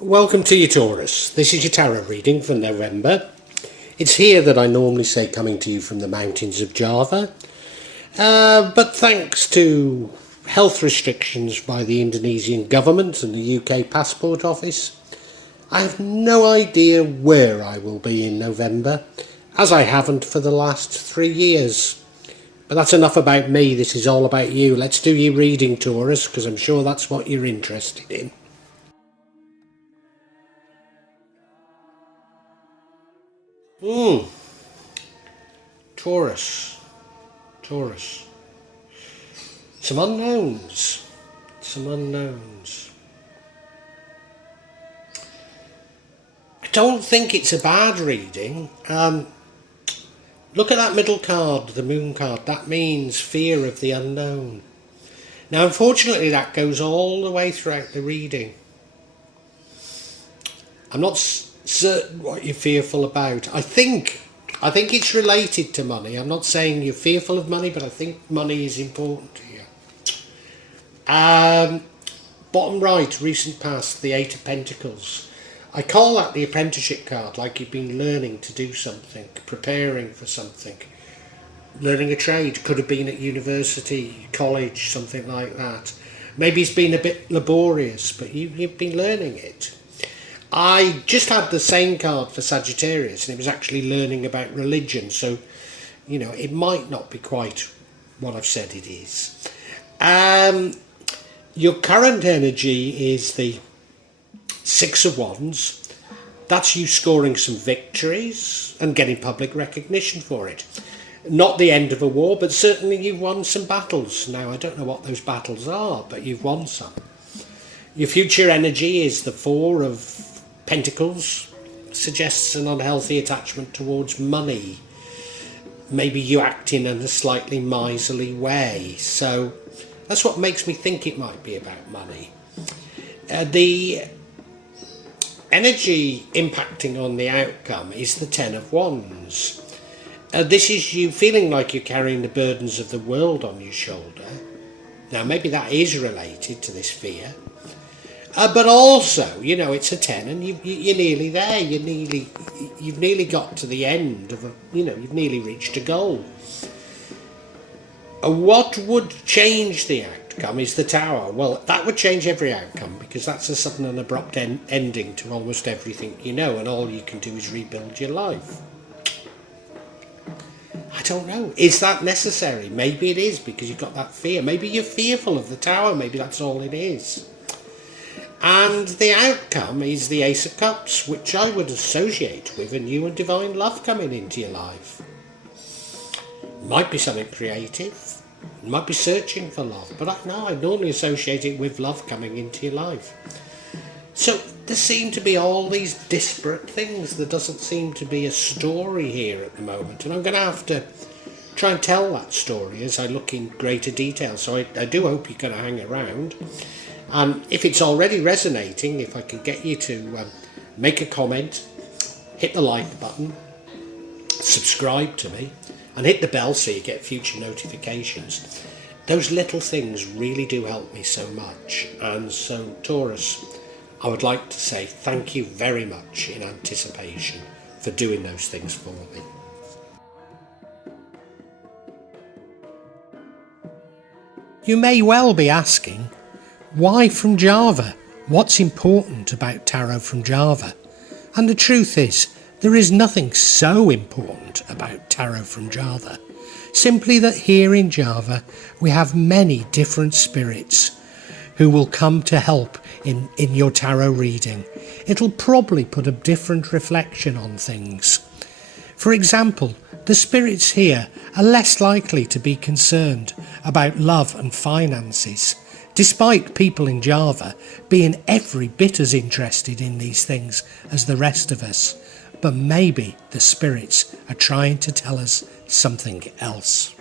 Welcome to your Taurus. This is your tarot reading for November. It's here that I normally say coming to you from the mountains of Java. But thanks to health restrictions by the Indonesian government and the UK Passport Office, I have no idea where I will be in November, as I haven't for the last 3 years. But that's enough about me. This is all about you. Let's do your reading, Taurus, because I'm sure that's what you're interested in. Taurus. Some unknowns. I don't think it's a bad reading. Look at that middle card, the moon card. That means fear of the unknown. Now, unfortunately, that goes all the way throughout the reading. I'm not certain what you're fearful about. I think it's related to money. I'm not saying you're fearful of money, but I think money is important to you. Bottom right, recent past, the Eight of Pentacles. I call that the apprenticeship card, like you've been learning to do something, preparing for something. Learning a trade, could have been at university, college, something like that. Maybe it's been a bit laborious, but you've been learning it. I just had the same card for Sagittarius, and it was actually learning about religion, so, it might not be quite what I've said it is. Your current energy is the Six of Wands. That's you scoring some victories and getting public recognition for it. Not the end of a war, but certainly you've won some battles. Now, I don't know what those battles are, but you've won some. Your future energy is the Four of Pentacles, suggests an unhealthy attachment towards money. Maybe you act in a slightly miserly way. So that's what makes me think it might be about money. The energy impacting on the outcome is the Ten of Wands. This is you feeling like you're carrying the burdens of the world on your shoulder. Now, maybe that is related to this fear. But also, it's a 10 and you're nearly there. You've nearly got to the end of you've nearly reached a goal. What would change the outcome is the Tower. Well, that would change every outcome because that's a sudden and abrupt ending to almost everything and all you can do is rebuild your life. I don't know. Is that necessary? Maybe it is because you've got that fear. Maybe you're fearful of the Tower. Maybe that's all it is. And the outcome is the Ace of Cups, which I would associate with a new and divine love coming into your life. Might be something creative. Might be searching for love. But I normally associate it with love coming into your life. So there seem to be all these disparate things. There doesn't seem to be a story here at the moment. And I'm going to have to try and tell that story as I look in greater detail. So I do hope you're going to hang around. If it's already resonating, if I can get you to make a comment, hit the like button, subscribe to me, and hit the bell so you get future notifications. Those little things really do help me so much. And so, Taurus, I would like to say thank you very much in anticipation for doing those things for me. You may well be asking, why from Java? What's important about tarot from Java? And the truth is, there is nothing so important about tarot from Java. Simply that here in Java, we have many different spirits who will come to help in your tarot reading. It'll probably put a different reflection on things. For example, the spirits here are less likely to be concerned about love and finances, despite people in Java being every bit as interested in these things as the rest of us. But maybe the spirits are trying to tell us something else.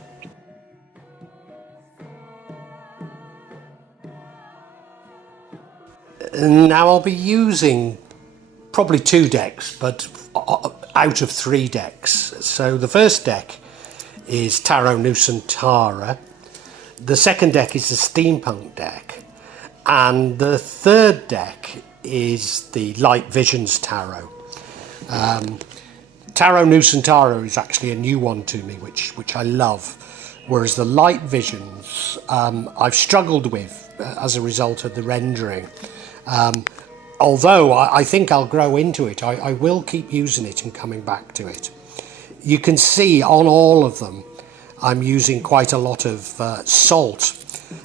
Now I'll be using probably 2 decks, but out of 3 decks. So the first deck is Tarot Nusantara. The second deck is the Steampunk deck. And the third deck is the Light Visions Tarot. Tarot Nusantara is actually a new one to me, which I love. Whereas the Light Visions, I've struggled with as a result of the rendering. Although I think I'll grow into it, I will keep using it and coming back to it. You can see on all of them, I'm using quite a lot of salt,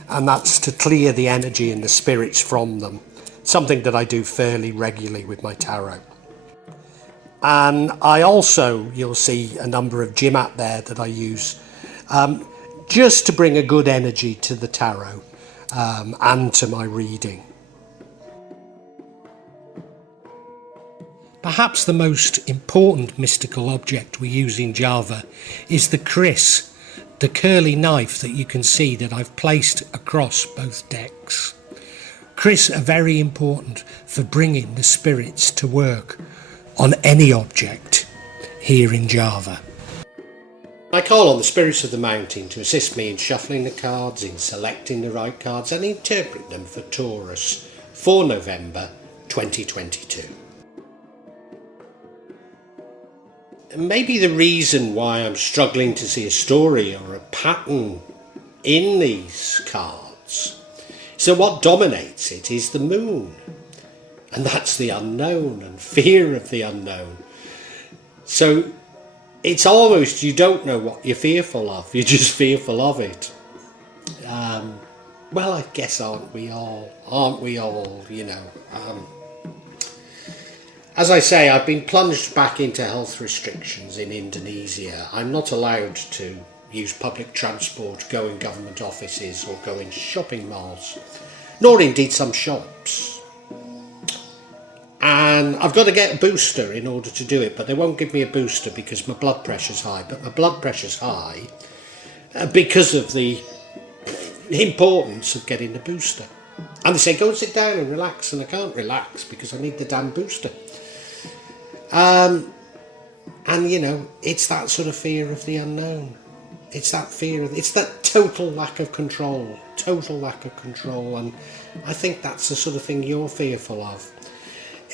and that's to clear the energy and the spirits from them. Something that I do fairly regularly with my tarot. And I also, you'll see a number of Jimat there that I use just to bring a good energy to the tarot and to my reading. Perhaps the most important mystical object we use in Java is the kris, the curly knife that you can see that I've placed across both decks. Kris are very important for bringing the spirits to work on any object here in Java. I call on the spirits of the mountain to assist me in shuffling the cards, in selecting the right cards and interpret them for Taurus for November 2022. Maybe the reason why I'm struggling to see a story or a pattern in these cards, so what dominates it is the moon, and that's the unknown and fear of the unknown. So it's almost, you don't know what you're fearful of, you're just fearful of it. Well, I guess aren't we all, you know. As I say, I've been plunged back into health restrictions in Indonesia. I'm not allowed to use public transport, go in government offices or go in shopping malls, nor indeed some shops. And I've got to get a booster in order to do it, but they won't give me a booster because my blood pressure's high. But my blood pressure's high because of the importance of getting the booster. And they say, go and sit down and relax, and I can't relax because I need the damn booster. And you know, it's that sort of fear of the unknown. It's that total lack of control, and I think that's the sort of thing you're fearful of.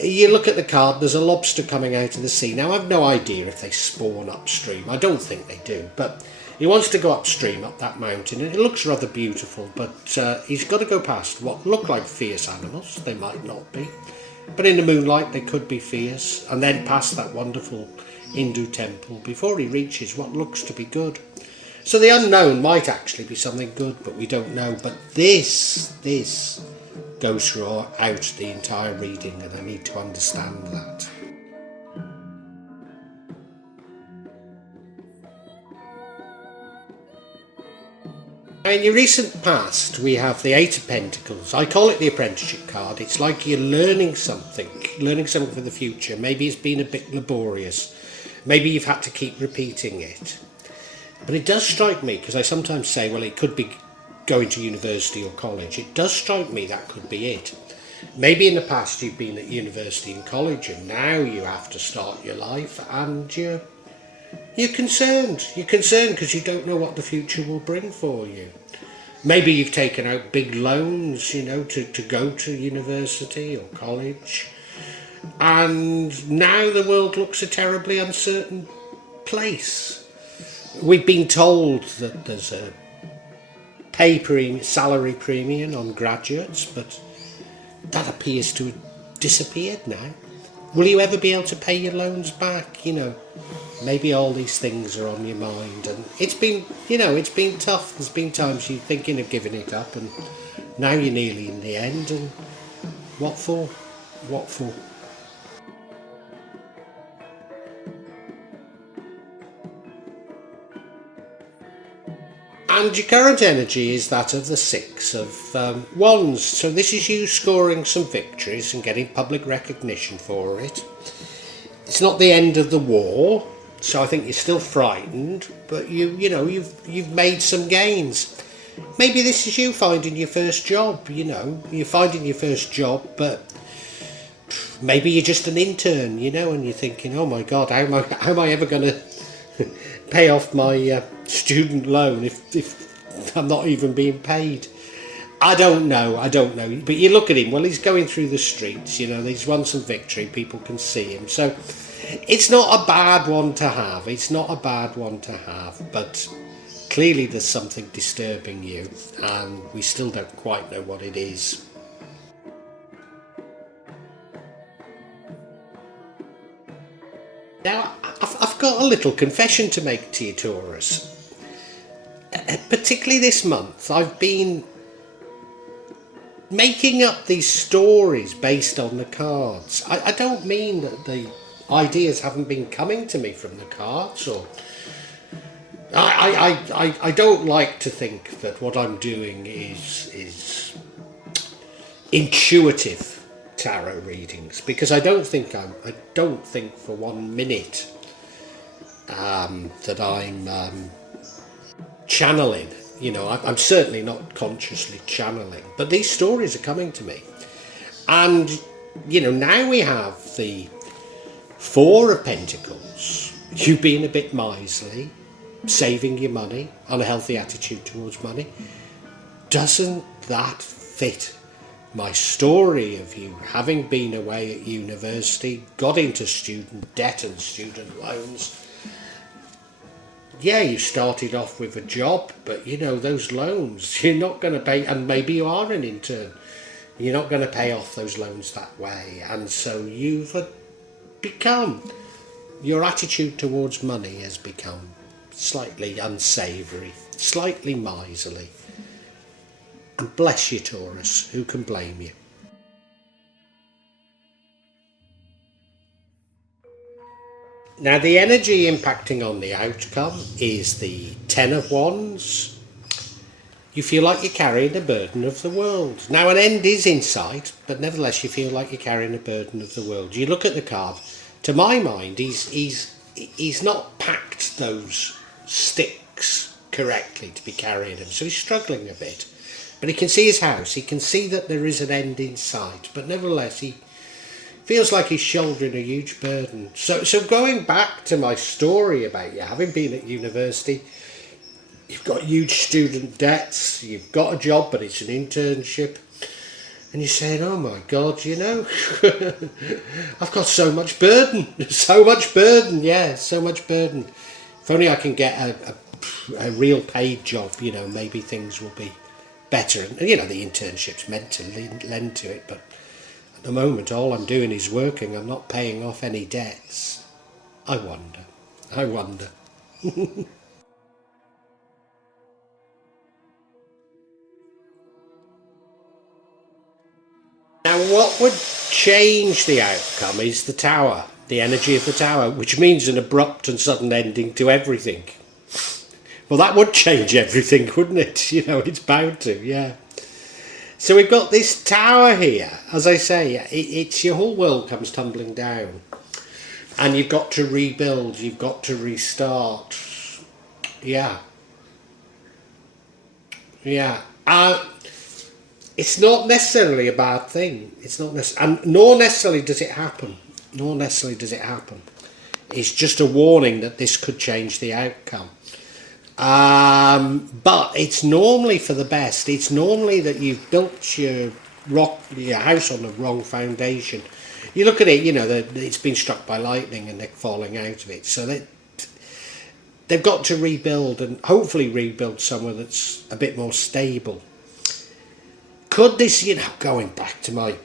You look at the card, there's a lobster coming out of the sea. Now, I've no idea if they spawn upstream. I don't think they do, but he wants to go upstream up that mountain, and it looks rather beautiful, but he's got to go past what look like fierce animals. They might not be, but in the moonlight they could be fierce, and then past that wonderful Hindu temple before he reaches what looks to be good. So the unknown might actually be something good, but we don't know. But this goes throughout the entire reading, and I need to understand that. In your recent past, we have the Eight of Pentacles. I call it the apprenticeship card. It's like you're learning something for the future. Maybe it's been a bit laborious. Maybe you've had to keep repeating it. But it does strike me, because I sometimes say, well, it could be going to university or college. It does strike me that could be it. Maybe in the past you've been at university and college, and now you have to start your life, and you're concerned. You're concerned because you don't know what the future will bring for you. Maybe you've taken out big loans, you know, to go to university or college. And now the world looks a terribly uncertain place. We've been told that there's a salary premium on graduates, but that appears to have disappeared now. Will you ever be able to pay your loans back? You know, maybe all these things are on your mind, and it's been tough. There's been times you're thinking of giving it up, and now you're nearly in the end, and what for? What for? And your current energy is that of the Six of Wands. So this is you scoring some victories and getting public recognition for it. It's not the end of the war, so I think you're still frightened, but you've made some gains. Maybe this is you finding your first job. You know, you're finding your first job, but maybe you're just an intern. You know, and you're thinking, oh my God, how am I ever going to pay off my student loan if I'm not even being paid? I don't know, but you look at him, well, he's going through the streets, you know, he's won some victory, people can see him, so it's not a bad one to have, but clearly there's something disturbing you, and we still don't quite know what it is. Now, I've got a little confession to make to you, Taurus. Particularly this month, I've been making up these stories based on the cards. I don't mean that the ideas haven't been coming to me from the cards, or I don't like to think that what I'm doing is intuitive tarot readings, because I don't think for 1 minute that I'm channeling. You know, I'm certainly not consciously channeling, but these stories are coming to me. And, you know, now we have the Four of Pentacles. You've been a bit miserly, saving your money, unhealthy attitude towards money. Doesn't that fit my story of you having been away at university, got into student debt and student loans? Yeah, you started off with a job, but you know, those loans, you're not going to pay, and maybe you are an intern, you're not going to pay off those loans that way. And so you've become, your attitude towards money has become slightly unsavoury, slightly miserly. And bless you, Taurus, who can blame you? Now, the energy impacting on the outcome is the Ten of Wands. You feel like you're carrying the burden of the world. Now, an end is in sight, but nevertheless you feel like you're carrying the burden of the world. You look at the card, to my mind, he's not packed those sticks correctly to be carrying them, so he's struggling a bit. But he can see his house, he can see that there is an end in sight, but nevertheless he feels like he's shouldering a huge burden. So going back to my story about you having been at university, you've got huge student debts, you've got a job but it's an internship, and you're saying, oh my God, you know, I've got so much burden, so much burden. If only I can get a real paid job, you know, maybe things will be better. And you know, the internship's meant to lend to it, but at the moment all I'm doing is working. I'm not paying off any debts. I wonder. Now, what would change the outcome is the Tower, the energy of the Tower, which means an abrupt and sudden ending to everything. Well, that would change everything, wouldn't it? You know, it's bound to, yeah. So we've got this Tower here. As I say, it's your whole world comes tumbling down. And you've got to rebuild, you've got to restart. Yeah. It's not necessarily a bad thing. It's not nor necessarily does it happen. It's just a warning that this could change the outcome. But it's normally for the best. It's normally that you've built your house on the wrong foundation. You look at it, you know, it's been struck by lightning and they're falling out of it. So they've got to rebuild, and hopefully rebuild somewhere that's a bit more stable. Could this, you know, going back to my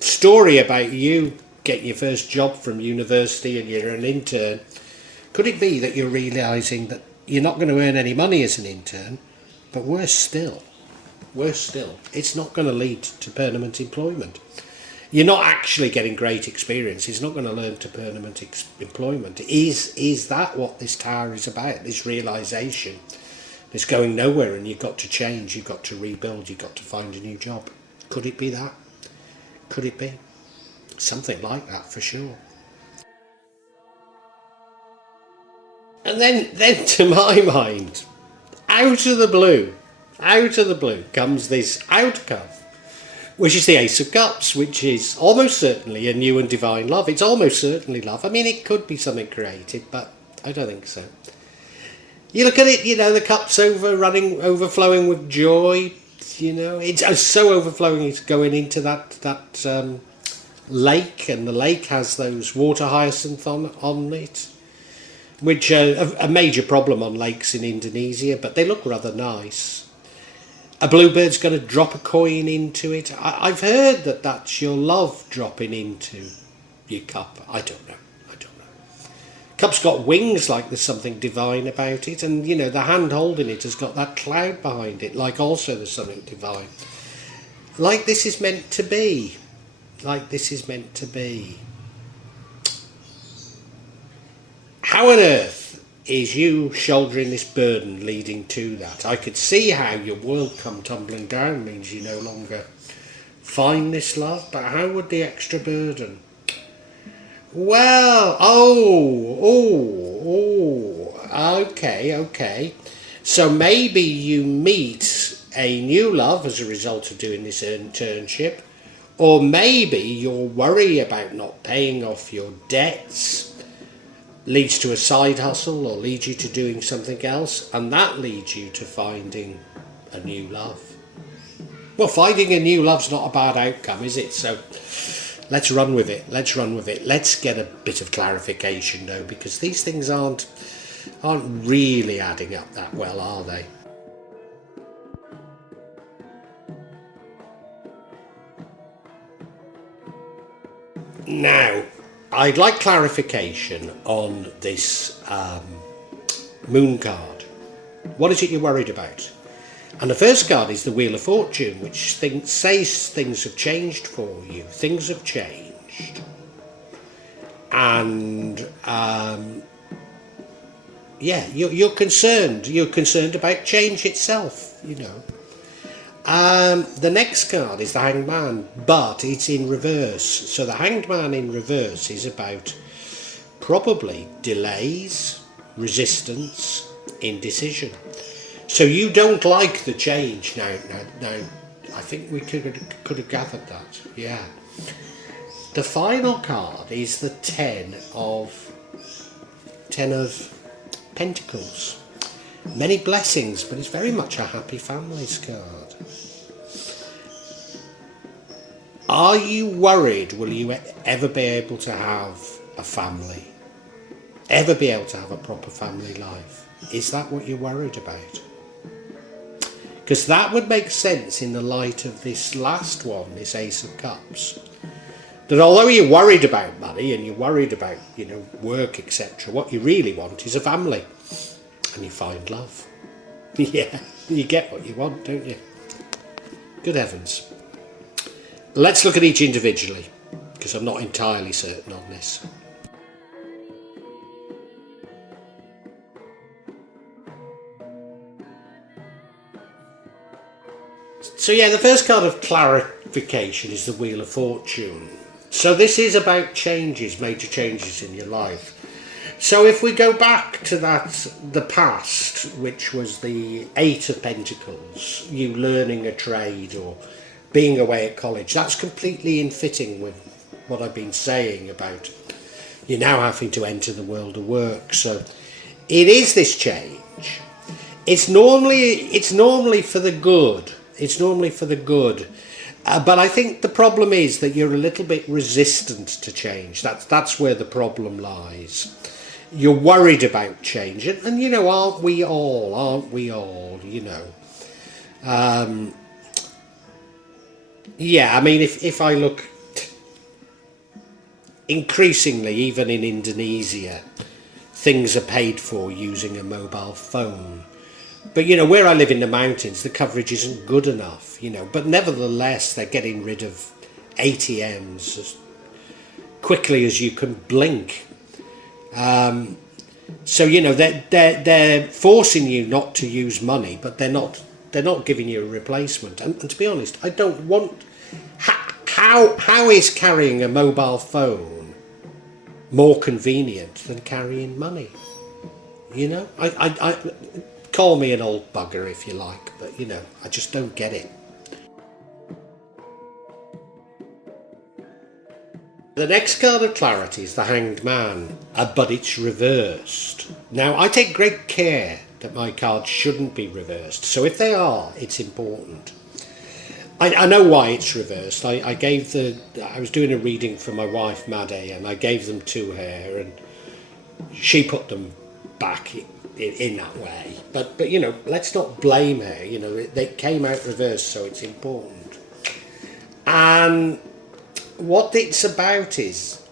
story about you getting your first job from university and you're an intern, could it be that you're realising that you're not going to earn any money as an intern, but worse still, it's not going to lead to permanent employment. You're not actually getting great experience. It's not going to lead to permanent employment. Is that what this Tower is about? This realisation? It's going nowhere, and you've got to change, you've got to rebuild, you've got to find a new job. Could it be that? Could it be? Something like that for sure. And then to my mind, out of the blue comes this outcome, which is the Ace of Cups, which is almost certainly a new and divine love. It's almost certainly love. I mean, it could be something creative, but I don't think so. You look at it, you know, the cup's overflowing with joy. You know, it's so overflowing. It's going into that lake, and the lake has those water hyacinth on it, which are a major problem on lakes in Indonesia, but they look rather nice. A bluebird's going to drop a coin into it. I've heard that that's your love dropping into your cup. I don't know. Cup's got wings, like there's something divine about it, and you know, the hand holding it has got that cloud behind it, like also there's something divine. Like this is meant to be. Like this is meant to be. How on earth is you shouldering this burden leading to that? I could see how your world come tumbling down means you no longer find this love, but how would the extra burden? Well, okay. So maybe you meet a new love as a result of doing this internship, or maybe your worry about not paying off your debts leads to a side hustle or leads you to doing something else, and that leads you to finding a new love. Well, finding a new love's not a bad outcome, is it? So let's run with it. Let's get a bit of clarification though, because these things aren't really adding up that well, are they? Now, I'd like clarification on this moon card. What is it you're worried about? And the first card is the Wheel of Fortune, which says things have changed for you. Things have changed. And, you're concerned. You're concerned about change itself, you know. The next card is the Hanged Man, but it's in reverse. So the Hanged Man in reverse is about probably delays, resistance, indecision. So you don't like the change now. I think we could have gathered that. Yeah. The final card is the Ten of Pentacles. Many blessings, but it's very much a happy families card. Are you worried? Will you ever be able to have a family? Ever be able to have a proper family life? Is that what you're worried about? Because that would make sense in the light of this last one, this Ace of Cups. That although you're worried about money and you're worried about, work, etc., what you really want is a family. And you find love. Yeah, you get what you want, don't you? Good heavens. Let's look at each individually, because I'm not entirely certain on this. So yeah, the first card of clarification is the Wheel of Fortune. So this is about changes, major changes in your life. So if we go back to the past, which was the Eight of Pentacles, you learning a trade or being away at college, that's completely in fitting with what I've been saying about you now having to enter the world of work. So it is this change. It's normally for the good. It's normally for the good. But I think the problem is that you're a little bit resistant to change. That's where the problem lies. You're worried about change. And aren't we all, Yeah, I mean, if I look increasingly, even in Indonesia, things are paid for using a mobile phone. But, where I live in the mountains, the coverage isn't good enough, But nevertheless, they're getting rid of ATMs as quickly as you can blink. So, they're forcing you not to use money, but they're not giving you a replacement. And to be honest, I don't want... How is carrying a mobile phone more convenient than carrying money? I call me an old bugger if you like, but I just don't get it. The next card of clarity is the Hanged Man, but it's reversed. Now, I take great care that my cards shouldn't be reversed, so if they are, it's important. I know why it's reversed. I was doing a reading for my wife Maddie, and I gave them to her, and she put them back in that way. But let's not blame her. They came out reversed, so it's important. And what it's about is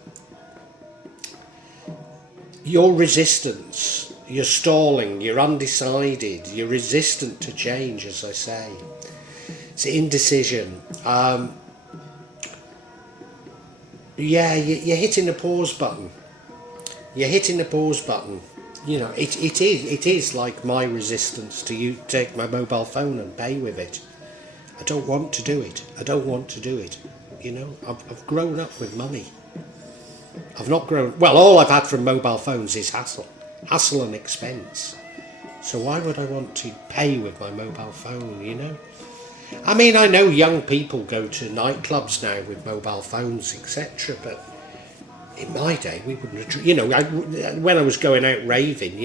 your resistance. You're stalling. You're undecided. You're resistant to change, as I say. It's indecision. You're hitting the pause button. You're hitting the pause button. It is like my resistance to you take my mobile phone and pay with it. I don't want to do it. I've grown up with money. I've not grown. Well, all I've had from mobile phones is hassle and expense. So why would I want to pay with my mobile phone? I mean, I know young people go to nightclubs now with mobile phones, etc. But in my day, we wouldn't have. When I was going out raving,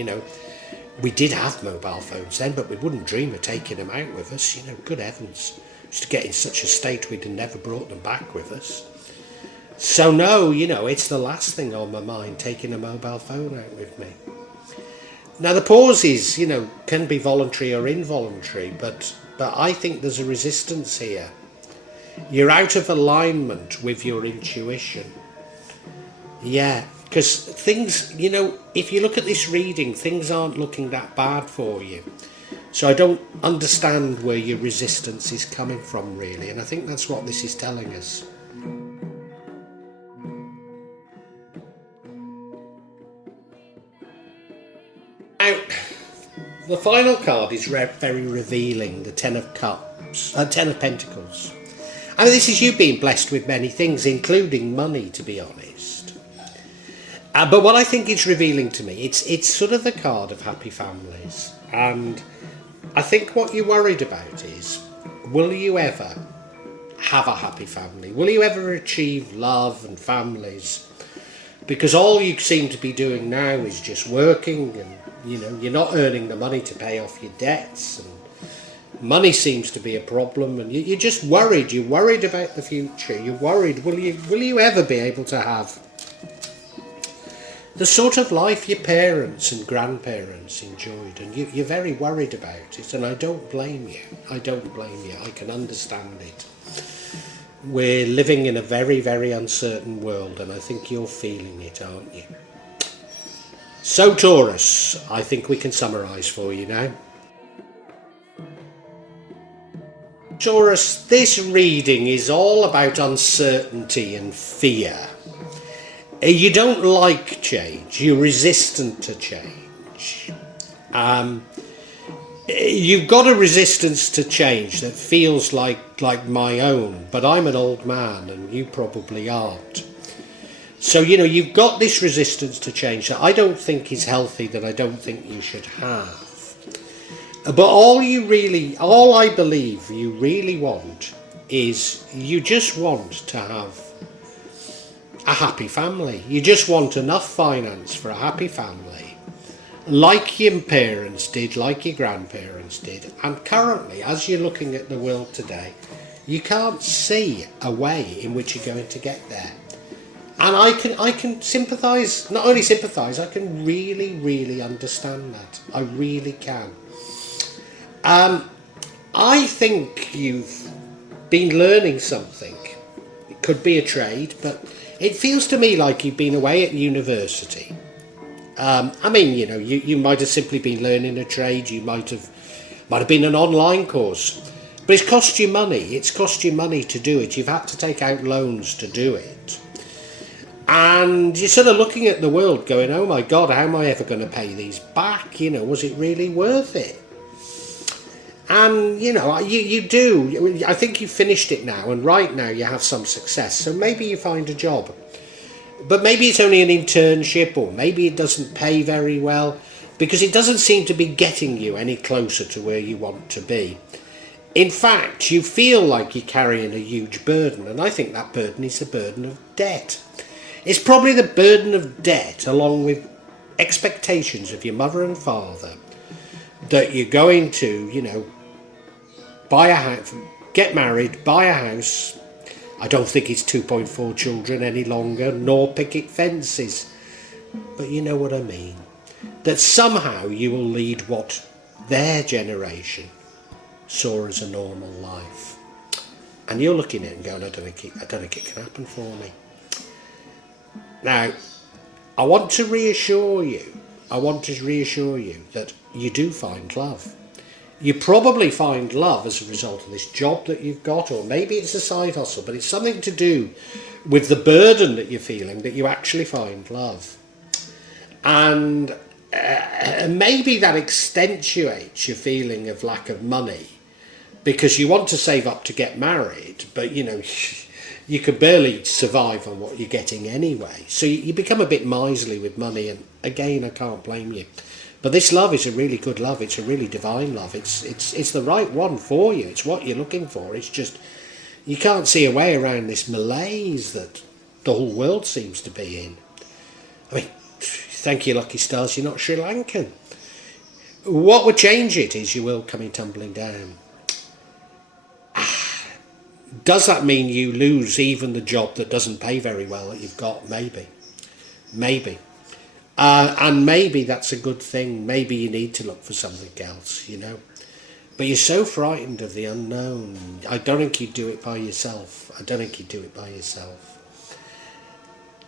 we did have mobile phones then, but we wouldn't dream of taking them out with us. Good heavens, just to get in such a state we'd have never brought them back with us. So no, it's the last thing on my mind, taking a mobile phone out with me. Now the pauses, can be voluntary or involuntary, but I think there's a resistance here. You're out of alignment with your intuition. Yeah, because things, if you look at this reading, things aren't looking that bad for you. So I don't understand where your resistance is coming from, really, and I think that's what this is telling us. Now, the final card is very revealing, the Ten of Pentacles. I mean, this is you being blessed with many things, including money, to be honest. But what I think it's revealing to me, it's sort of the card of happy families. And I think what you're worried about is, will you ever have a happy family? Will you ever achieve love and families? Because all you seem to be doing now is just working, and you're not earning the money to pay off your debts, and money seems to be a problem, and you're just worried. You're worried about the future. You're worried, will you ever be able to have the sort of life your parents and grandparents enjoyed? And you're very worried about it, and I don't blame you. I can understand it. We're living in a very, very uncertain world, and I think you're feeling it, aren't you? So Taurus, I think we can summarise for you now. Taurus, this reading is all about uncertainty and fear. You don't like change. You're resistant to change. You've got a resistance to change that feels like my own, but I'm an old man and you probably aren't. So, you've got this resistance to change that I don't think is healthy, that I don't think you should have. But all I believe you really want is you just want to have a happy family. You just want enough finance for a happy family, like your parents did, like your grandparents did. And currently, as you're looking at the world today, you can't see a way in which you're going to get there. And I can sympathise, not only sympathise, I can really, really understand that. I really can. I think you've been learning something. It could be a trade, but it feels to me like you've been away at university. You might have simply been learning a trade. You might have been an online course, but it's cost you money. It's cost you money to do it. You've had to take out loans to do it, and you're sort of looking at the world, going, "Oh my God, how am I ever going to pay these back? Was it really worth it?" And you do. I think you've finished it now, and right now you have some success. So maybe you find a job. But maybe it's only an internship, or maybe it doesn't pay very well, because it doesn't seem to be getting you any closer to where you want to be. In fact, you feel like you're carrying a huge burden, and I think that burden is the burden of debt. It's probably the burden of debt, along with expectations of your mother and father, that you're going to, buy a house, get married, buy a house. I don't think it's 2.4 children any longer, nor picket fences. But you know what I mean. That somehow you will lead what their generation saw as a normal life. And you're looking at it and going, I don't think it can happen for me. Now, I want to reassure you that you do find love. You probably find love as a result of this job that you've got, or maybe it's a side hustle, but it's something to do with the burden that you're feeling, that you actually find love. And maybe that accentuates your feeling of lack of money, because you want to save up to get married, but you can barely survive on what you're getting anyway. So you become a bit miserly with money, and again, I can't blame you. But this love is a really good love. It's a really divine love. It's the right one for you. It's what you're looking for. It's just, you can't see a way around this malaise that the whole world seems to be in. I mean, thank you, lucky stars, you're not Sri Lankan. What would change it is your world coming tumbling down. Does that mean you lose even the job that doesn't pay very well that you've got? Maybe. And maybe that's a good thing. Maybe you need to look for something else, But you're so frightened of the unknown. I don't think you'd do it by yourself.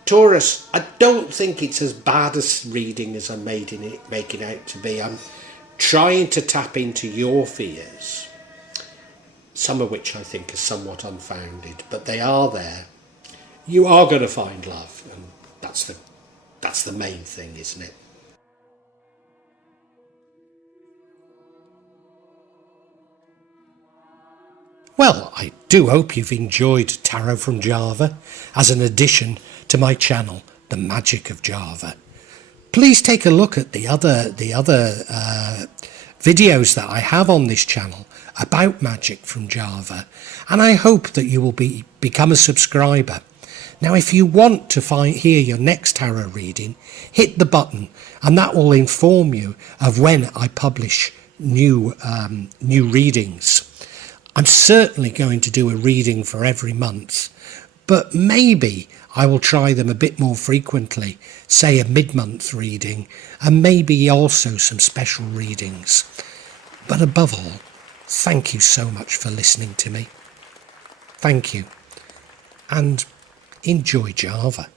Taurus, I don't think it's as bad as reading as I'm making out to be. I'm trying to tap into your fears, some of which I think are somewhat unfounded, but they are there. You are going to find love, and that's the main thing, isn't it? Well, I do hope you've enjoyed Tarot from Java as an addition to my channel, The Magic of Java. Please take a look at the other videos that I have on this channel about magic from Java, and I hope that you will become a subscriber. Now, if you want to hear your next tarot reading, hit the button, and that will inform you of when I publish new readings. I'm certainly going to do a reading for every month, but maybe I will try them a bit more frequently, say a mid-month reading, and maybe also some special readings. But above all, thank you so much for listening to me. Thank you, and enjoy Java.